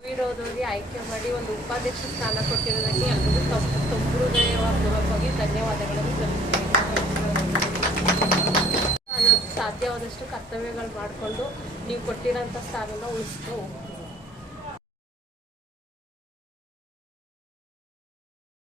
ವಿರೋಧವಾಗಿ ಆಯ್ಕೆ ಮಾಡಿ ಒಂದು ಉಪಾಧ್ಯಕ್ಷ ಸ್ಥಾನ ಕೊಟ್ಟಿರೋದಕ್ಕೆ ಎಲ್ಲರಿಗೂ ತುಂಬಹೃದಯಪೂರ್ವಕವಾಗಿ ಧನ್ಯವಾದಗಳನ್ನು ಸಲ್ಲಿಸುತ್ತೇನೆ. ಸಾಧ್ಯವಾದಷ್ಟು ಕರ್ತವ್ಯಗಳು ಮಾಡಿಕೊಂಡು ನೀವು ಕೊಟ್ಟಿರೋಂಥ ಸ್ಥಾನನ ಉಳಿಸ್ಕೊ